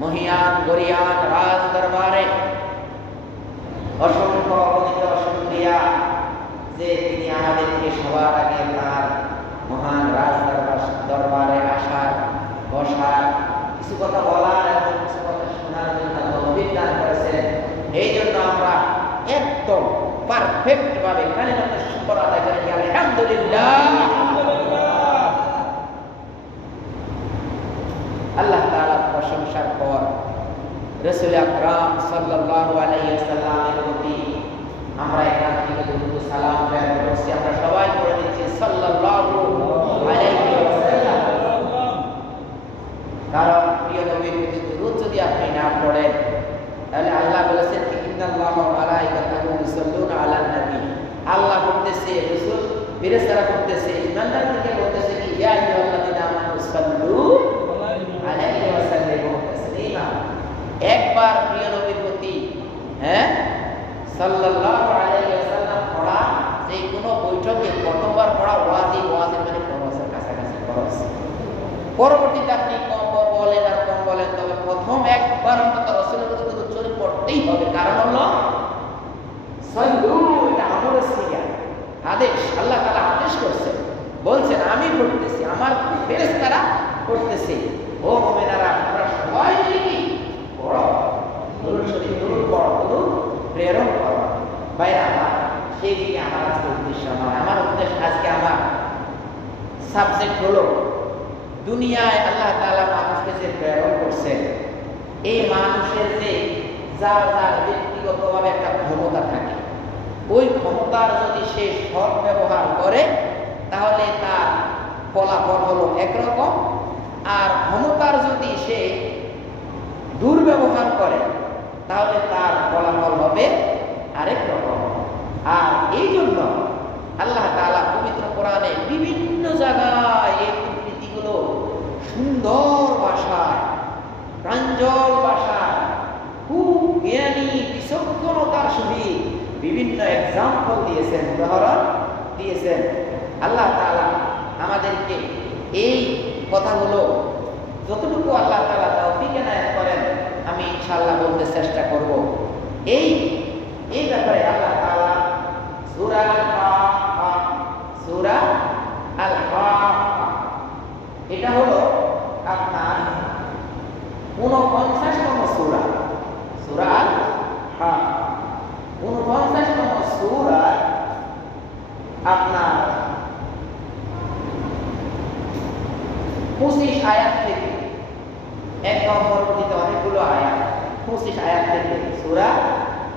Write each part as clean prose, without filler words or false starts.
মহিয়ান গরিয়ান রাজ দরবারে অসংখ্য অগণিত শুকরিয়া যে তিনি আমাদেরকে সবার আগে তার মহান রাজ দরবারে আসার, বসার, কিছু কথা বলার এবং কিছু কথা শোনার জন্য তৌফিক দান করেছেন। এই জন্য আমরা একদম পারফেক্ট ভাবে কালিমাতুশ শুকর আদায় করি আলহামদুলিল্লাহ। আল্লাহ তাআলার প্রশংসার পর রাসূল আকরাম সাল্লাল্লাহু আলাইহি ওয়াসাল্লামের প্রতি আমরা এখান থেকে দুরূদ সালাম প্রেরণ করছি। আমরা সবাই পড়ে দিচ্ছি সাল্লাল্লাহু আলাইহি ওয়াসাল্লাম। কারণ প্রিয় নবীর প্রতি দুরূদ যদি আপনি না পড়েন তাহলে আল্লাহ বলেছেন কি ইন্নাল্লাহা ওয়া মালাইকাতাহু ইউসাল্লুনা আলান নবী। আল্লাহ বলতেছে, রাসূল ফেরেশতারা বলতেছে, ইমানদারদেরকে বলতেছে কি ইয়া আইয়ুহাল্লাযিনা আমানু সাল্লু আলাইহি ওয়া সাল্লিমু তাসলিমা। একবার প্রিয় নবীর প্রতি সাল্লাল্লাহু আলাইহি ওয়াসাল্লাম পড়া, যে কোনো বৈঠকে প্রথমবার পড়া ওয়াজিব, ওয়াজিব মানে ফরজের কাছাকাছি ফরজ। পরবর্তীতে আপনি কম বলেন আর কম বলেন, তবে প্রথম একবার অন্তত রাসূলের প্রতি দুরূদ শরীফ পড়তেই হবে। কারণ হলো সাল্লু, এটা আমরের সিগা, আদেশ। আল্লাহ তাআলা আদেশ করছেন, বলছেন আমি পড়তেছি, আমার ফেরেশতারা পড়তেছে। ও মুমিনারা, আপনারা সবাই মিলে পড়ো দুরূদ শরীফ, দুরূদ পড়ো, দুরূদ প্রেরণ করো। ভাইরা আমার, সেই দিকে আমার আজকে উদ্দেশ্য, আমার উদ্দেশ্য আজকে আমার সাবজেক্ট হলো দুনিয়ায় আল্লাহ তাআলা মানুষকে যে প্রেরণ করছেন, এই মানুষের যে যার যার ব্যক্তিগতভাবে একটা ক্ষমতা থাকে, ওই ক্ষমতার যদি সে সৎ ব্যবহার করে তাহলে তার ফলাফল হলো একরকম, আর ক্ষমতার যদি সে দুর্ব্যবহার করে তাহলে তার ফলাফল হবে আরেক রকম। আর এই জন্য আল্লাহ তাআলা পবিত্র কোরআনে বিভিন্ন জায়গায় এই উদ্ধৃতিগুলো সুন্দর ভাষায়, প্রাঞ্জল ভাষায়, খুব জ্ঞানী বিচক্ষণতার সহিত বিভিন্ন এক্সাম্পল দিয়েছেন, উদাহরণ দিয়েছেন। আল্লাহ তাআলা আমাদেরকে এই কথাগুলো যতটুকু আল্লাহ তাআলা তৌফিক এনায়েত করেন আমি ইনশাআল্লাহ বলতে চেষ্টা করব। এই ব্যাপারে আল্লাহ তাআলা সূরা আল-হাক্কা, সূরা আল-হাক্কা এটা হলো আপনার 49তম সূরা, সূরা আল-হাক্কা 49তম সূরা। আপনার 25 আয়াত থেকে একদম পরবর্তীতে অনেকগুলো আয়াত, 25 আয়াত থেকে সূরা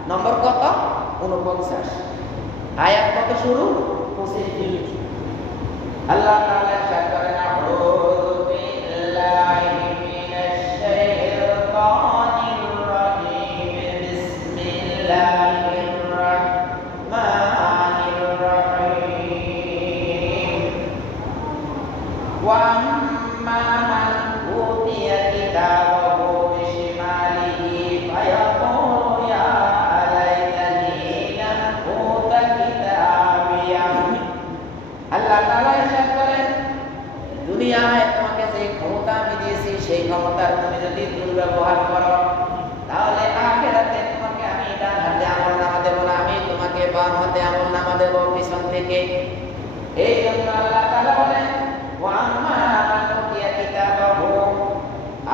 নম্বর কত? 49। আয়াত কত শুরু? 25। আল্লাহ তাআলা ইরশাদ করেন, আউযু বিল্লাহি মিনাশ শাইতানির রাজীম, বিসমিল্লাহির রাহমানির রাহিম। ওয়া আম্মা মান উতিয়া কিতাবাহু বিশিমালিহি ফায়াকুলু ইয়া লাইতানি লাম উতা কিতাবিয়া। আল্লাহ তাআলা ইরশাদ করেন, দুনিয়ায় তোমাকে যে ক্ষমতা আমি দিয়েছি সেই ক্ষমতার তুমি যদি দুর্ব্যবহার করো তাহলে আখিরাতে তোমাকে আমি ডান হাতে আমলনামা দেব না, আমি তোমাকে বাম হাতে আমলনামা দেব পিছন থেকে। এই জন্য আল্লাহ তাআলা বলেন, ওয়া আম্মা মান উতিয়া কিতাবাহু,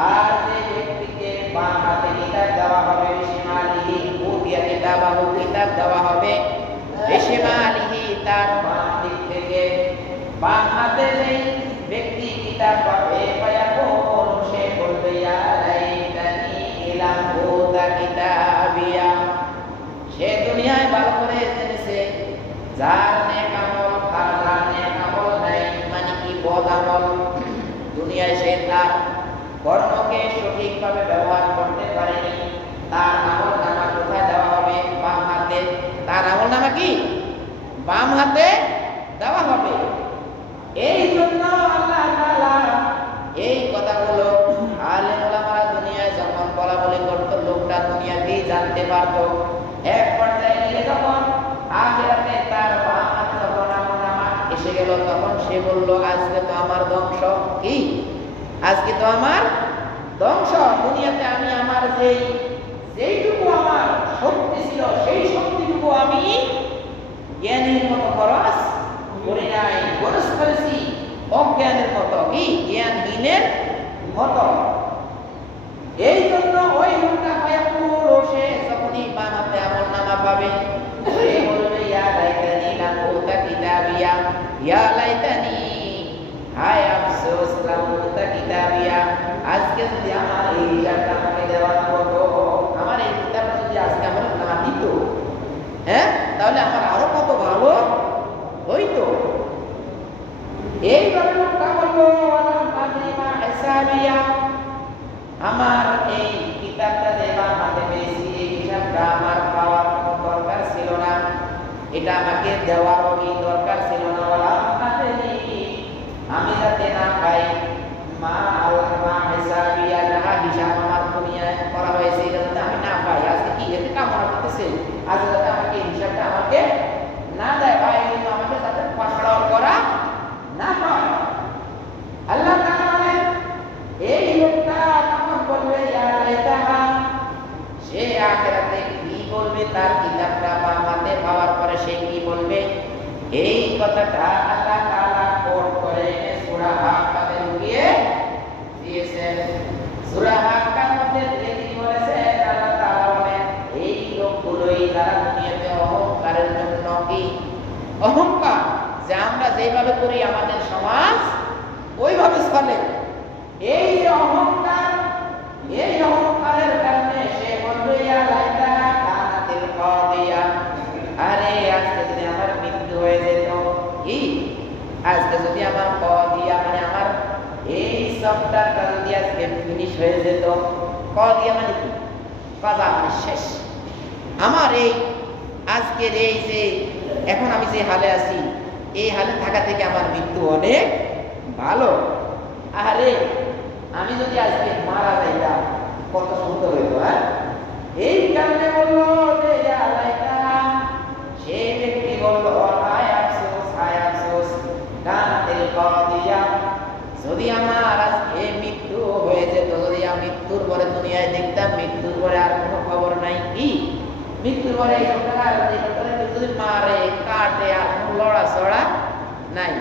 আর যে ব্যক্তিকে বাম হাতে কিতাব দেওয়া হবে, বিশিমালিহি, উতিয়া কিতাবাহু কিতাব দেওয়া হবে, বিশিমালিহি তার বাম দিক থেকে। বাম হাতে যেই ব্যক্তি কিতাব পাবে, ফায়াকুলু সে বলবে ইয়া লাইতানি লাম উতা কিতাবিয়া। সে দুনিয়ায় ভালো করে জেনেছে যার নেক আমল আর যার নেক আমল নাই, মানে কি বদ আমল। দুনিয়ায় সে তার কর্মকে সঠিকভাবে ব্যবহার করতে পারেনি, তার আমলনামা কোথায় দেওয়া হবে? বাম হাতে। তার আমলনামা কি বাম হাতে দেওয়া হবে। এই জন্য আল্লাহ তাআলা এই কথাগুলো আলেম ওলামারা দুনিয়ায় যখন বলা বলি করত, লোকটা দুনিয়াতেই জানতে পারতো। এক পর্যায়ে গিয়ে যখন আখিরাতে তার বাম হাতে যখন আমলনামা এসে গেল, তখন সে বলল আজকে তো আমার ধ্বংস। কি? আজকে তো আমার ধ্বংস। দুনিয়াতে আমি আমার যেইটুকু আমার শক্তি ছিল সেই শক্তিটুকু আমি জ্ঞানের মতো খরচ করে নাই, খরচ করেছি অজ্ঞানের মতো, কি জ্ঞানহীনের মতো। এই জন্য ওই লোকটা সে যখনই বানাতে আমল নামা পাবে সে বলবে ইয়া লাইতানি লাম উতা কিতাবিয়া, ইয়া লাইতানি হায় আফসোস লাম উতা কিতাবিয়া, আজকে যদি আমার এই হিসাবটা আমাকে দেওয়া হতো, আমার এই কিতাবটা যদি আজকে আমার না দিত, হ্যাঁ, তাহলে আমার আরো কত ভালো হইতো। এইভাবে লোকটা বলবো ওয়ালাম আদরি মা হিসাবিয়া, আমার এই কিতাবটা যেটা আমাকে পেয়েছি এই হিসাবটা আমার পাওয়ার কোনো দরকার ছিল না, এটা আমাকে দেওয়ারও কি দরকার ছিল না। ওয়ালাম আদরি, আমি যাতে না পাই মা আল্লাহ মা হিসাবিয়া, যাহা হিসাব আমার দুনিয়ায় করা হয়েছে এটা যাতে আমি না পাই। আজকে কি এতে কামনা করতেছে, আজ যাতে আমাকে হিসাবটা আমাকে না দেয়, ভাই আমাকে যাতে পাকড়াও করা না হয়। আল্লাহ তাআলা বলেন এই লোকটা তখন বলবে ইয়া লাইতাহা, সে আখিরাতে কি বলবে, তার কিতাবটা হাতে পাওয়ার পরে সে কি বলবে, এই কথাটা আল্লাহ তাআলা কোট করে সূরা হাক্কাতে লুকিয়ে দিয়েছেন। সূরা হাক্কার মধ্যে তিনি বলেছেন, আল্লাহ তাআলা বলেন এই লোকগুলোই যারা দুনিয়াতে অহংকারের জন্য কি অহংকার, যে আমরা যেভাবে করি আমাদের সমাজ ওইভাবে চলে, এই যে অহংকার, এই অহংকারের কারণে সে বলবে ইয়া লাইতাহা কানাতিল কাদিয়া, আরে আজকে যদি আমার মৃত্যু হয়ে যেত, কি আজকে যদি আমার কাদিয়া মানে আমার এই সবটা যদি আজকে ফিনিশ হয়ে যেত। কাদিয়া মানে কি, কাজা মানে শেষ। আমার এই আজকের এই যে এখন আমি যে হালে আছি এই হালে থাকা থেকে আমার মৃত্যু অনেক ভালো। আরে আমি যদি আজকে মারা যাইতাম কত সুন্দর হইত। হ্যাঁ, এই কারণে বললো যে ইয়া লাইতাহা, সেই ব্যক্তি বললো হায় আফসোস হায় আফসোস কানাতিল কাদিয়া, যদি আমার আজকে মৃত্যু হয়ে যেত, যদি আমি মৃত্যুর পরে দুনিয়ায় দেখতাম মৃত্যুর পরে আর কোনো খবর নাই, কি মৃত্যুর পরে এই যদি মারে কাটে আর কোনো লড়াচড়া নাই,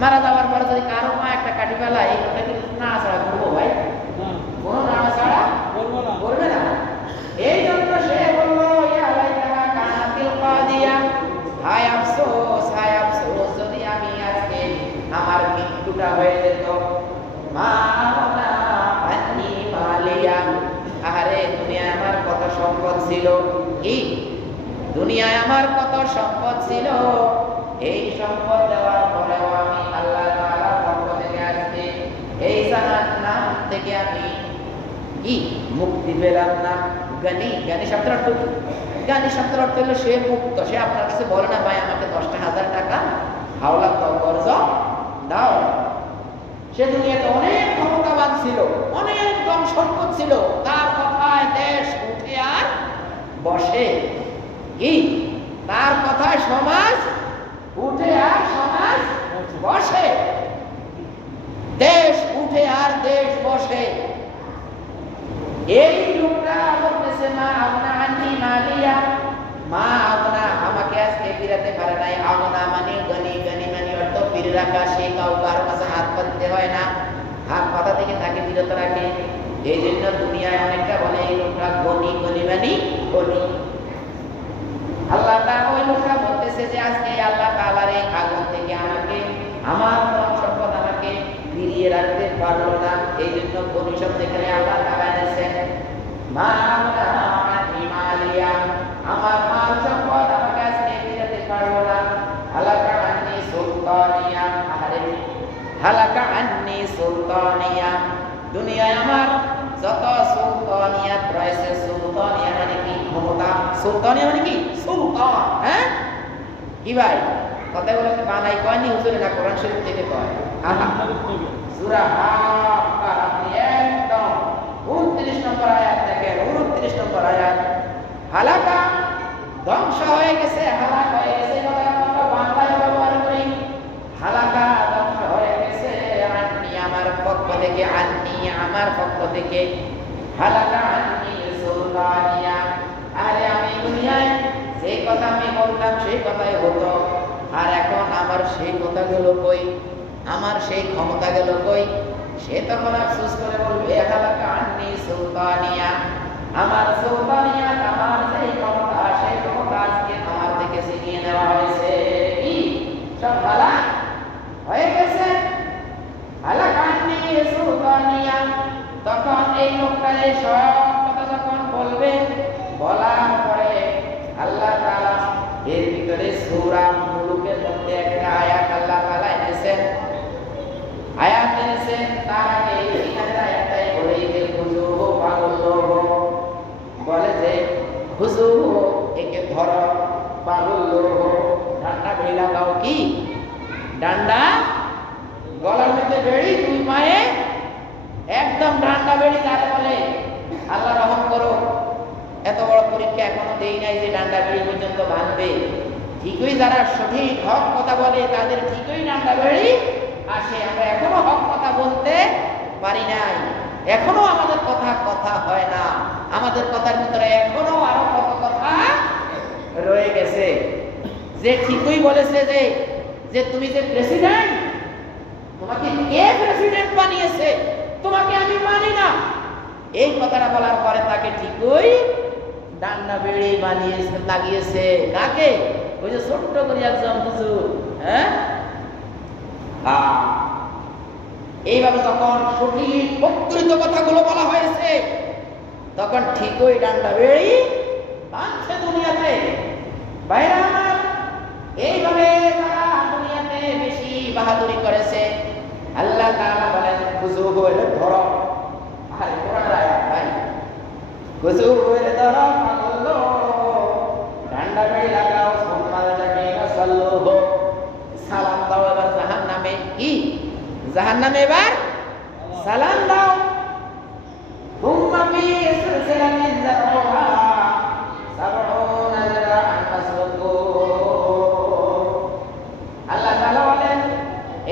মারা যাওয়ার পরে যদি কারো মা একটা কাটি ফেলা এই লোকটা কিন্তু নাড়াচড়া করবো ভাই, কোনো নাড়াচড়া করবে না। এই জন্য সে বললো ইয়া লাইতাহা কানাতিল কাদিয়া, হায় আফসোস হায় আফসোস যদি আমি আজকে আমার মৃত্যুটা হয়ে যেত। মা আগনা আন্নি মালিয়া, আরে দুনিয়ায় আমার কত সম্পদ ছিল, কি দুনিয়ায় আমার কত সম্পদ ছিল, এই সম্পদ দেওয়ার পরেও আমি আল্লাহ তাআলার পক্ষ থেকে আজকে এই জাহান্নাম থেকে আমি কি মুক্তি পেলাম না। জ্ঞানী, জ্ঞানী শব্দের অর্থ কি, জ্ঞানী শব্দের অর্থ হলো সে মুক্ত। সে আপনার কাছে বলে না ভাই আমাকে 10,000 টাকা হাওলা কর্জ দাও। সে দুনিয়াতে অনেক ক্ষমতাবান ছিল, অনেক ধন সম্পদ ছিল, তার কথায় দেশ উঠে আর বসে, কি তার কথায় সমাজ উঠে আর সমাজ বসে, দেশ উঠে আর দেশ বসে। এই লোকটা বলতেছে মা আবনা আন্নি মালিয়া, মা আবনা আমাকে আজকে ফিরাতে পারে নাই। আবনা মানে গনি, গনি মানে অর্থ ফিরে রাখা, সে কারো কাছে হাত পাততে হয় না, হাত পাতা থেকে তাকে বিরত রাখে। এই জন্য দুনিয়ায় অনেকটা বলে এই লোকটা গনি, গনি মানে গনি। আল্লাহ তাআলা ওই লোকটা বলতেছে যে আজকে আল্লাহ তাআলার এই আগুন থেকে আমাকে আমার ধন সম্পদ আমাকে ফিরিয়ে রাখতে পারলো না। এই জন্য গনি শব্দ এখানে আল্লাহ তাআলা এনেছেন। মা আবনা আন্নি মালিয়া, আমার মাল সম্পদ আমাকে আজকে ফিরাতে পারলো না। হালাকা আন্নি সুলতানিয়া, আরে হালাকা আন্নি সুলতানিয়া, দুনিয়ায় আমার যত সুলতানিয়াত রয়েছে, সুলতানিয়া মানে কি ক্ষমতা, সুলতানিয়া মানে কি সুলতান। হ্যাঁ কি ভাই কথাগুলো কি বানাই কয়নি হুজুরে, না কোরআন শরীফ থেকে কয়? সূরা হাক্কার আপনি একদম 29 নম্বর আয়াত দেখেন, 29 নম্বর আয়াত। হালাকা ধ্বংস হয়ে গেছে, হালাক হয়ে গেছে, আমরা বাংলায় ব্যবহার করি। হালাকা ধ্বংস হয়ে গেছে, আন্নি আমার পক্ষ থেকে, আন্নি আমার আমার পক্ষ থেকে হালাকা আননি সুলতানিয়া। আরে আমি দুনিয়ায় যে কথা আমি বলতাম সেই কথাই হতো, আর এখন আমার সেই কথা গেল কই, আমার সেই ক্ষমতা গেল কই। সে তখন আফসোস করে বলবে হালাকা আননি সুলতানিয়া, আমার সুলতানিয়া, আমার সেই ক্ষমতা, সেই ক্ষমতা আজকে আমার থেকে ছিনিয়ে নেওয়া হয়েছে। কি সব হালাক হয়ে গেছে। হালাকা আননি সুলতানিয়া। তখন এই লোকটা এই সব কথা যখন বলবে, বলার পরে আল্লাহ তাআলা এর ভিতরে সূরা মুলুকের মধ্যে একটা আয়াত আল্লাহ তাআলা এনেছেন। আয়াত এনেছেন তার আগে এখানে আয়াতটাই বলে যে হুজুর পাগল লোক বলে যে হুজুর একে ধরো, পাগল লোক ডান্ডা বেড়ি লাগাও। কি ডান্ডা? গলার মধ্যে বেড়ি, দুই পায়ে একদম ডান্ডা বেড়ি যারা বলে। আল্লাহ রহম করো, এত বড় পরীক্ষা এখনো দেই নাই যে ডান্ডা বেড়ি পর্যন্ত ভাঙবে। ঠিকই যারা সঠিক হক কথা বলে তাদের ঠিকই ডান্ডা বেড়ি আসে। আমরা এখনো হক কথা বলতে পারি নাই, এখনো আমাদের কথা কথা হয় না। আমাদের কথার ভিতরে এখনো আরো কত কথা রয়ে গেছে। যে ঠিকই বলেছে যে তুমি যে প্রেসিডেন্ট, তোমাকে কে প্রেসিডেন্ট বানিয়েছে, তোমাকে আমি মানি না, এই কথাটা বলার পরে তাকে ঠিকই ডান্ডা বেড়ি বানিয়েছে, লাগিয়েছে। কাকে? ওই যে ছোট্ট করে একজন হুজুর। হ্যাঁ, এইভাবে যখন সঠিক প্রকৃত কথাগুলো বলা হয়েছে তখন ঠিকই ডান্ডা বেড়ি বাঁধছে দুনিয়াতে। বাইরে আমার এইভাবে যারা দুনিয়াতে বেশি বাহাদুরি করেছে, আল্লাহ তাআলা বলেন হুজুর হয়ে ধরো। আরে কোরআন আয়াত ভাই, হুজুর হয়ে ধরো, পাগল ডান্ডা বেড়ি লাগাও, সুন্নাত জামিনা সাল্লু, সালাম দাও এবার জাহান্নামে। কি জাহান্নামে? এবার সালাম দাও। হুম্মা ফি সিলসিলাতিন যারউহা সাবউনা যিরাআন ফাসলুকু। আল্লাহ তাআলা বলেন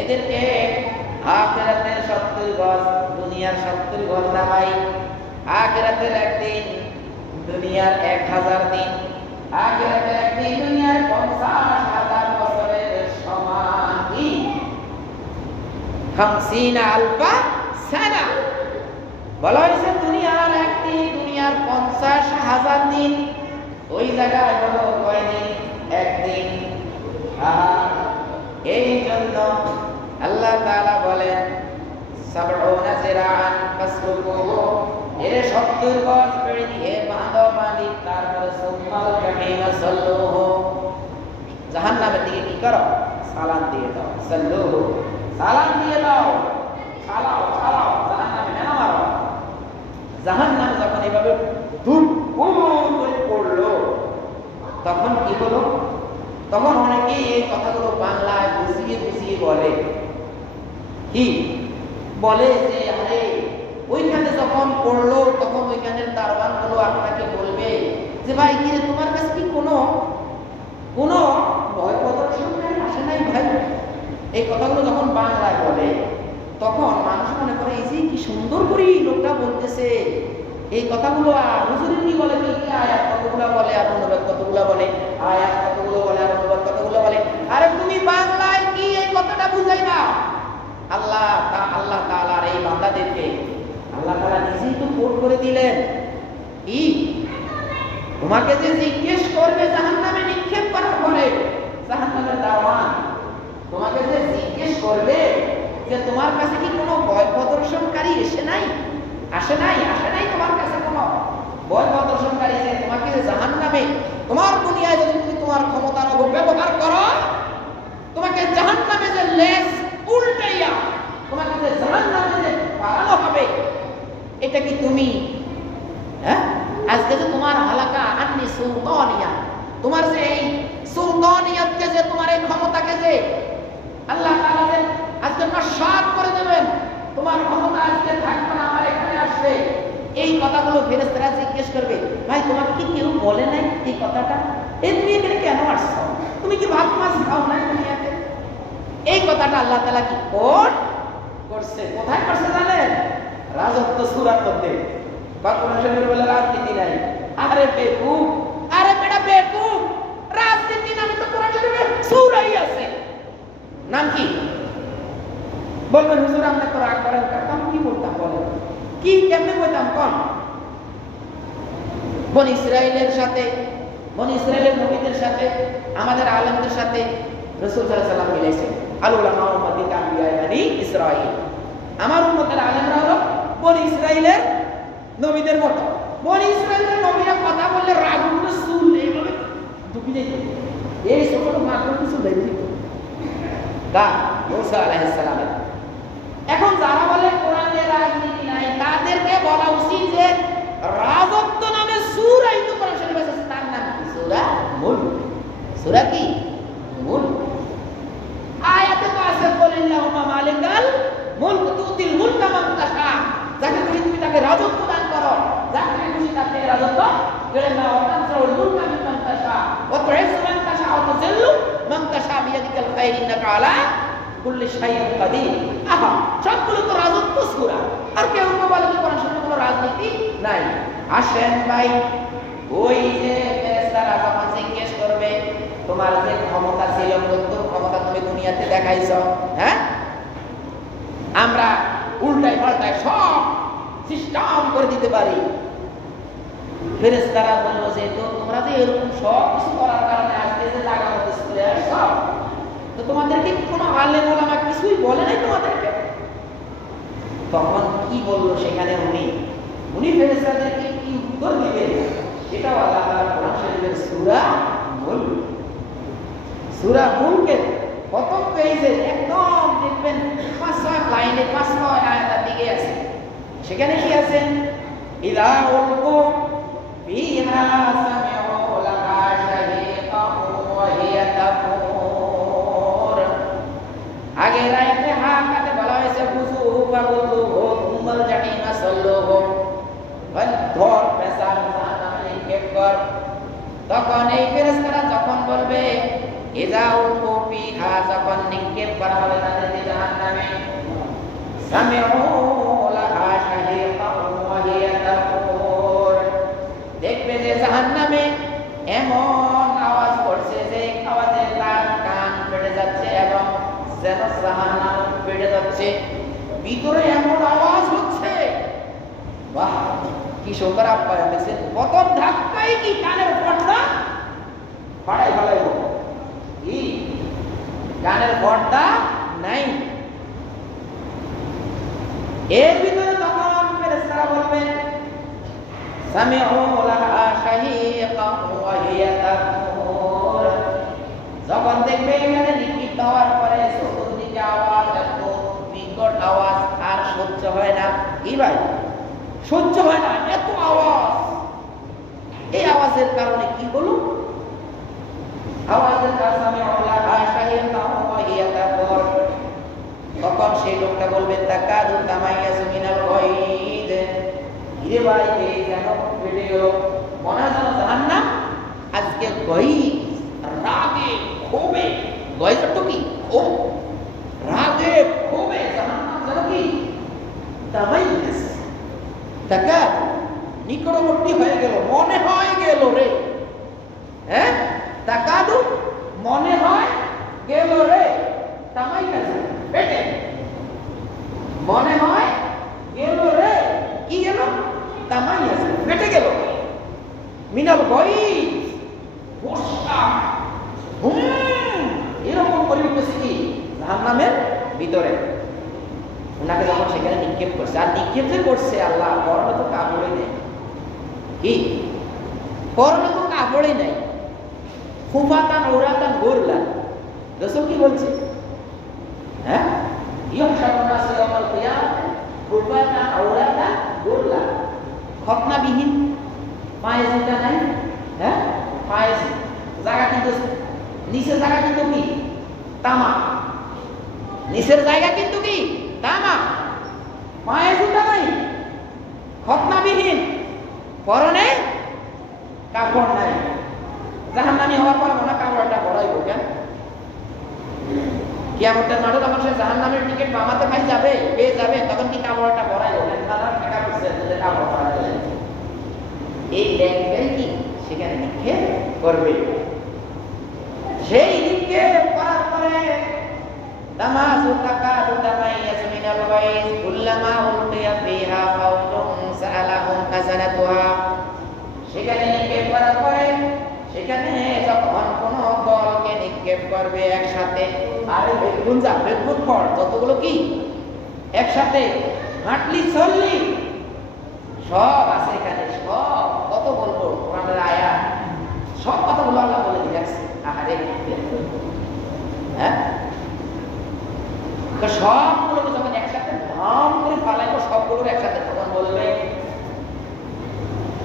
এদেরকে আখিরাতের 70 গজ, দুনিয়ার 70 গজ না ভাই, আখিরাতের একদিন, দুনিয়ার 1000 দিন, আখিরাতের একদিন দুনিয়ার 50,000 বছরের সমান। কি 50,000 সানা বলা হয়েছে। দুনিয়ার একদিন, দুনিয়ার 50,000 দিন। ওই জায়গায় হলো কয়দিন? একদিন। এই জন্য আল্লাহ তাআলা বলেন সাবউনা যিরাআন ফাসলুকুহু, এর 70 গজ বেড়ি দিয়ে বাঁধো, বাঁধি তারপরে সুম্মাল জাহিমা সাল্লুহু, জাহান্নামের দিকে কি করো? সালাম দিয়ে দাও। সাল্লুহু, সালাম দিয়ে দাও, চালাও চালাও, জাহান্নামে মেনা মারো। জাহান্নাম যখন এভাবে ধুপ করে পড়লো তখন কি হলো? তখন অনেকেই এই কথাগুলো বাংলায় বুঝিয়ে বুঝিয়ে বলে। কি বলে? যে আরে ওইখানে যখন পড়লো তখন ওইখানের দারোয়ান গুলো আপনাকে বলবে যে ভাই কি রে, তোমার কাছে কি কোনো ভয় প্রদর্শন আসে নাই ভাই? এই কথাগুলো যখন বাংলায় বলে তখন মানুষ মনে করে এই যে কি সুন্দর করে লোকটা বলতেছে এই কথাগুলো। আর হুজুরের কি বলে? কি আয়াত কতগুলো বলে আর অনুবাদ কতগুলো বলে, আয়াত কতগুলো বলে আর অনুবাদ কতগুলো বলে। আরে তুমি বাংলায় কি এই কথাটা বুঝাইবা? আল্লাহ তাআলার এই বান্দাদেরকে আল্লাহ তাআলা নিজেই তো কোট করে দিলেন। কি তোমাকে যে জিজ্ঞেস করবে জাহান্নামে নিক্ষেপ করার পরে, জাহান্নামের দারোয়ান তোমাকে যে জিজ্ঞেস করবে যে তোমার কাছে কি কোনো ভয় প্রদর্শনকারী আসে নাই তোমার কাছে কোনো ভয় প্রদর্শনকারী, যে তোমাকে যে জাহান্নামে, তোমার দুনিয়ায় যদি তুমি তোমার ক্ষমতার অপব্যবহার করো, তোমাকে জাহান্নামে যে লেজ উল্টাইয়া তোমাকে যে জাহান্নামে যে পালানো হবে, এটা কি তুমি? হ্যাঁ, আজকে যে তোমার হালাকা আন্নি সুলতানিয়া, তোমার যে এই সুলতানিয়াতকে, যে তোমার এই ক্ষমতাকে যে আল্লাহ তাআলা যে আজকে নস্বাত করে দেবেন, তোমার ক্ষমতা আজকে থাকবে না, আমার এখানে আসবে। এই কথাগুলো ফেরেশতারা জিজ্ঞেস করবে, ভাই তোমাকে কি কেউ বলে নাই এই কথাটা? এই তুমি এখানে কেন আসছো? তুমি কি ভাত মাছ খাও না দুনিয়াতে? এই কথাটা আল্লাহ তাআলা কি করছে? কোথায় করছে জানেন? রাজত্ব সূরার মধ্যে বা কোরআন শরীফে বলে রাজনীতি নাই। আরে বেকুব, আরে বেটা বেকুব, রাজনীতি নামে তো কোরআন শরীফে সূরাই আছে। নাম কি? বলবেন হুজুর আপনি তো রাগ করেন, কারণ কি বলতাম বলেন, কি কেমনে বলতাম কোন? বনি ইসরাইলের সাথে, বনি ইসরাইলের নবীদের সাথে, আমাদের আলেমদের সাথে রাসূল সাল্লাল্লাহু আলাইহি ওয়াসাল্লাম মিলাইছেন। আল উলামা উম্মতি কামবিয়া বনি ইসরাইল, আমার উম্মতের আলেমরা হলো বনি ইসরাইলের নবীদের মতো। বনি ইসরাইলের নবীরা কথা বললে রাগ উঠলে চুল এইভাবে ঢুকে যেত, এই ছোট মাত্র কিছু দেয় দিত গা মুসা আলাইহিস সালামের। এখন যারা বলে কোরআনে রাজনীতি নাই, তাদেরকে বলা উচিত যে রাজত্ব নামে সূরাই তো কোরআন শরীফে আছে, তার নাম কি? সূরা মুলক। সূরা কি? মুলক। আয়াতে তো আছে কুলিল্লাহুম্মা মালিকাল মুলক তুতিল মুলকা মান তাশা, যাকে খুশি তুমি তাকে রাজত্ব দান করো, যাকে খুশি তাকে রাজত্ব কেড়ে নাও। তানসুল মুলকা মিমান তাশা ওয়া তুইজ্জু মান তাশা ওয়া তুযিল্লু মান তাশা বিয়াদিকাল খায়র ইন্নাকা আলা কুল্লি শাইইন কাদির। আহা, সবগুলো তো রাজত্ব সূরা। আর কেউ কেউ বলে যে কোরআন শরীফে কোনো রাজনীতি নাই। আসেন ভাই, ওই যে ফেরেশতারা যখন জিজ্ঞেস করবে তোমার যে ক্ষমতা ছিল, কত ক্ষমতা তুমি দুনিয়াতে দেখাইছো, হ্যাঁ, আমরা উল্টাই পাল্টাই সব সিস্টেম করে দিতে পারি। ফেরেশতারা বলল যে তো তোমরা যে এরকম সব কিছু করার কারণে আজকে যে জায়গা মতো চলে আসছো, তো তোমাদেরকে কি কোনো আলেম ওলামা কিছুই বলে নাই তোমাদেরকে? তখন কি বললো সেখানে উনি ফেরেশতাদেরকে কি উত্তর দিবেন সেটাও আল্লাহ তাআলা কোরআন শরীফের সূরা মুলক, সূরা মুলকের প্রথম পেজে একদম দেখবেন 5-6 লাইনে 5-6 আয়াতের দিকে আছে। সেখানে কি আছে? ইযা উলকু ফিহা সামিউ লাহা শাহীকান ওয়া হিয়া তাফুর। আগে রাইতে হাকাতে বলা হয়েছে খুজু ফাগুলুহু তুমাল জাহিমা সাল্লুহু ধর পেশাব জাহান্নামে নিক্ষেপ কর। তখন এই ফেরেশতারা যখন বলবে ইযা উলকু ফিহা, যখন নিক্ষেপ করা হবে তাদেরকে জাহান্নামে, সামিউ লাহা শাহীকান ওয়া হিয়া তাফুর, দেখবে যে জাহান্নামে এমন আওয়াজ করছে যে আওয়াজে তার কান ফেটে যাচ্ছে এবং যেন জাহান্নাম ফেটে যাচ্ছে, ভিতরে এমন আওয়াজ হচ্ছে। বাহ, কি সুন্দর আপ্যায়ন দেখছেন। প্রথম ধাক্কাই কি কানের পর্দা ফাড়াই ফেলাইব, কি কানের পর্দা নাই। এর ভিতরে তখন ফেরেশতারা বলবেন সামিউ লাহা শাহীকান ওয়া হিয়া তাফুর, যখন দেখবে এখানে নিক্ষিপ্ত হওয়ার পরে চতুর্দিকে আওয়াজ, এত বিকট আওয়াজ আর সহ্য হয় না। কি ভাই, সহ্য হয় না এত আওয়াজ। এই আওয়াজের কারণে কি হলো? আওয়াজের কারণে তখন সেই লোকটা বলবে তাকাদু তামাইয়াজু মিনাল গায়দ, ইরে ভাই এই কেন ফেটে গেল, মনে হয় যেন জাহান্নাম আজকে গায়দ, রাগে ক্ষোভে, গায়দ তো কি ক্ষোভ, রাগে ক্ষোভে জাহান্নাম যেন কি তামাইয়াজ, তাকাদু নিকটবর্তী হয়ে গেল, মনে হয় গেল রে, হ্যাঁ, তাকাদু মনে হয় গেল রে, তামাইয়াজ পেটে মনে হয় গেল রে, কি গেল? তামাইয়াজ পেটে গেল, মিনাল গায়দ বর্ষা, এরকম পরিবেশ কি জাহান্নামের ভিতরে। ওনাকে যখন সেখানে নিক্ষেপ করছে, আর নিক্ষেপ যে করছে আল্লাহ, পরনে তো কাপড়ই নেই, কি পরনে তো কাপড়ই নাই, খুফাতান ওরাতান গোরলা। রাসূল কি বলছে? হ্যাঁ, ইউহশারুন নাসু ইয়াউমাল কিয়ামাহ খুফাতান ওরাতান গোরলা, খতনাবিহীন, পায়ে জুতা নাই, হ্যাঁ, পায়ে জায়গা কিন্তু নিচের জায়গা কিন্তু কি তামা, নিচের জায়গা কিন্তু কি তামা, পায়ে জুতা নাই, খতনাবিহীন, পরনে কাপড় নাই। জাহান্নামী হওয়ার পর মনে কাপড়টা পরাইব কেন? কিয়ামতের মাঠে যখন সে জাহান্নামের টিকিট বামাতে খাই যাবে, পেয়ে যাবে, তখন কি কামড়টা ভরাই ওঠেন তারা টাকা করছে যে কামড় ভরা দিলেন, এই ব্যাংকটাই কি সেখানে নিক্ষেপ করবে। সেই নিক্ষেপ করার পরে তামাসু তাকাদু তামাইয়াজু মিনাল গায়জ কুল্লামা উলকিয়া ফিহা ফাওজুন সাআলাহুম খাজানাতুহা। সেখানে নিক্ষেপ করার পরে সেখানে যখন কোন দলকে নিক্ষেপ করবে একসাথে, আরে বেগুন যা বেগুন খড় যতগুলো কি একসাথে হাঁটলি চললি সব আছে এখানে, সব কত বলবো কোরআনের আয়াত, সব কথাগুলো আল্লাহ বলে দিয়েছে। আহারে হ্যাঁ, সবগুলো যখন একসাথে ধাম করে ফালাইবো সবগুলোর একসাথে, তখন বলবে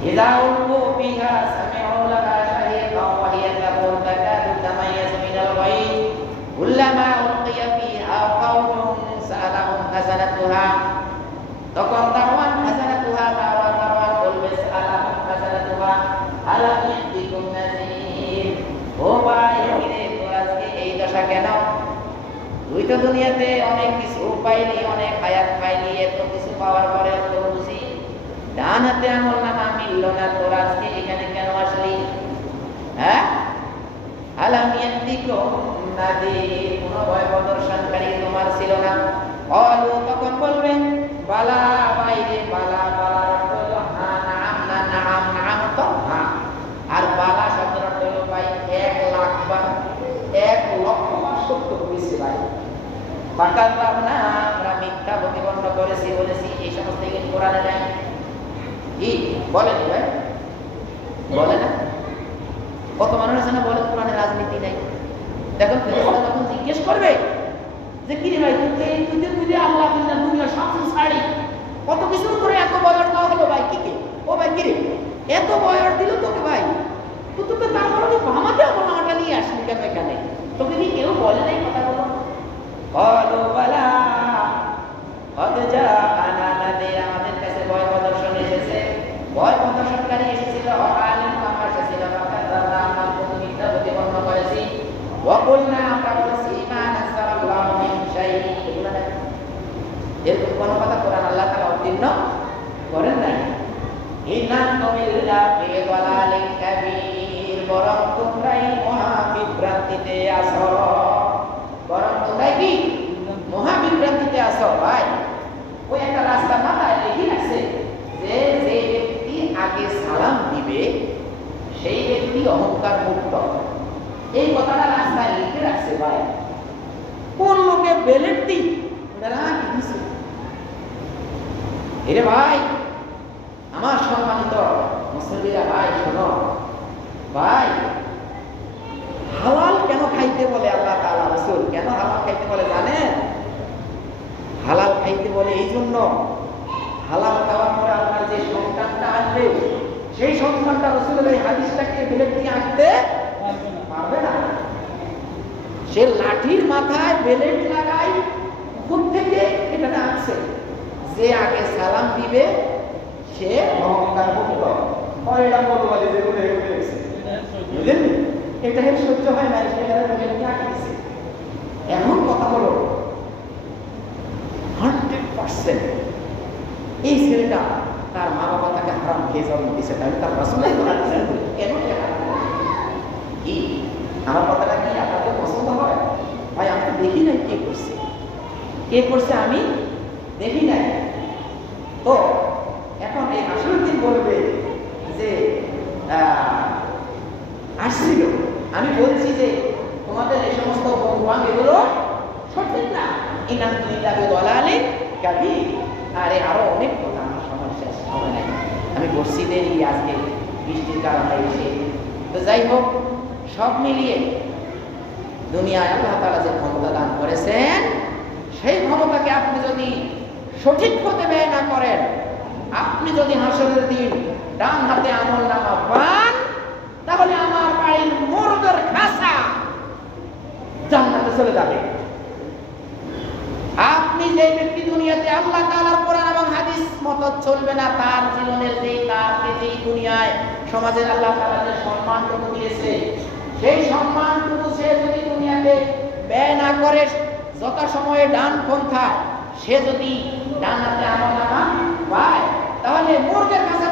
ইযা উলকু ফিহা সামিউ লাহা শাহীকান ওয়া হিয়া তাফুর তাকাদু তামাইয়াজু মিনাল গায়জ কুল্লামা উলকিয়া ফিহা ফাওজুন সাআলাহুম খাজানাতুহা। তখন দাওয়ান খাজানাতুহা দাওয়ান বলবে সাআলাহুম খাজানাতুহা আলাম ইয়াতিকুম নাযীর। ও ভাই রে, তোর আজকে এই দশা কেন? তুই তো দুনিয়াতে অনেক কিছু পাইলি, অনেক হায়াত পাইলি, এত কিছু পাওয়ার পরে তোর বুঝি ডান হাতে আমলনামা মিলল না, তোর আজকে এখানে কেন আসলি? হ্যাঁ, আলাম ইয়াতিকুম নাযীর, কোন ভয় প্রদর্শনকারী তোমার ছিল না? অলু তখন বলবেন বালা বাইরে, বালা বালা অর্থ হলো হ্যাঁ, নাম না নাম, নাম তো হ্যাঁ, আর বালা শব্দের অর্থ হলো ভাই 1 লাখ বার 1 লক্ষ বার সত্য করেছি ভাই। বাকাল না, আমরা মিথ্যা প্রতিপন্ন করেছি বলেছি, এই সমস্ত কিন্তু কোরআনে নাই। কি বলেনি ভাই? বলে না? কত মানুষ আছে না বলে কোরআনে রাজনীতি নাই। দেখুন ফেরেশতা যখন জিজ্ঞেস করবে যে কি রে ভাই, তুই আল্লাহ বিনা দুনিয়া সব ছাড়ি কত কিছু করে এত বয়স দেওয়া হলো ভাই, কি কে ও ভাই কি রে এত বয়স দিল তোকে ভাই, তোকে তারপরে তুই ভামাতে আমাকে নিয়ে আসলি কেন এখানে? তোকে কি কেউ বলে নাই কথাগুলো? বলো বালা কদ জাআনা নাযীর, আমাদের কাছে ভয় প্রদর্শন এসেছে, ভয় প্রদর্শনকারী এসেছিল, আলিম আমার এসেছিল, আমরা মিথ্যা প্রতিপন্ন করেছি। ওয়াকুলনা, আমরা বলেছি মা নাযালাল্লাহু মিন শাইইন, এগুলো না, এরকম কোনো কথা কোরআন আল্লাহ তাআলা অবতীর্ণ করেন নাই। ইন্নাকুম ইল্লা ফি দালালিন কাবীর, বরং তোমরাই মহা বিভ্রান্তিতে আছো, বরং তোমরাই কি মহা বিভ্রান্তিতে আছো ভাই। ওই একটা রাস্তা মাথায় লিখে রাখছে যে যে ব্যক্তি আগে সালাম দিবে সেই ব্যক্তি অহংকার মুক্ত, এই কথাটা রাস্তায় লিখে রাখছে ভাই। কোন লোকে বেলেট দি এরে ভাই, আমার সম্মানিত মুসলিরা ভাই শোনো ভাই, হালাল কেন খাইতে বলে আল্লাহ তাআলা, রাসূল কেন হালাল খাইতে বলে জানেন? হালাল খাইতে বলে এই জন্য, হালাল খাওয়ার পরে আপনার যে সন্তানটা আসবে সেই সন্তানটা রাসূলের এই হাদিসটাকে বেলেট দিয়ে আনতে পারবে না। সে লাঠির মাথায় বেলেট লাগাই উপর থেকে এটা আসছে, যে আগে সালাম দিবে সে অহংকার মুক্ত। এটা বলবালি যে করে গেছে, বুঝলেন? এটা হের সহ্য হয় না, সেটা বেলেট দিয়ে আটকে দিছে। এমন কথা হলো 100% এই ছেলেটা তার মা বাবা তাকে হারাম খেয়ে জন্ম দিয়েছে, তাই তার রাসূলই বলেন কেন কি আমার কথাটা কি আপনাদের পছন্দ হয় ভাই? আমি তো দেখি নাই কে করছে, কে করছে আমি দেখি নাই। তো এখন এই নাসিরউদ্দিন বলবে যে আসছিল, আমি বলছি যে তোমাদের এই সমস্ত বন্ধুবান এগুলো সঠিক না, ইনাম তুই তাকে দলালে গাবি, আরে আরো অনেক কথা, আমার সমস্যা সময় নাই, আমি মসজিদেরই আজকে বৃষ্টির কারণে এসে। তো যাই হোক, সব মিলিয়ে দুনিয়ায় আল্লাহ তাআলা যে ক্ষমতা দান করেছেন সেই ক্ষমতাকে আপনি যদি সঠিক পথে ব্যয় না করেন, আপনি যদি হাসরের দিন ডান হাতে আমলনামা পান, তাহলে আমার বাড়ির মুরগের খাসা জান্নাতে চলে যাবে। আপনি যে ব্যক্তি দুনিয়াতে আল্লাহ তাআলার কোরআন এবং হাদিস মত চলবে না, তার জীবনের যেই তারকে যেই দুনিয়ায় সমাজের আল্লাহ তাআলা যে সম্মানটুকু দিয়েছে সেই সম্মানটুকু সে যদি দুনিয়াতে ব্যয় না করে যথাসময়ে ডান পন্থা সে যদি ডান হাতে আমলনামা পায় তাহলে মূর্খের কাছে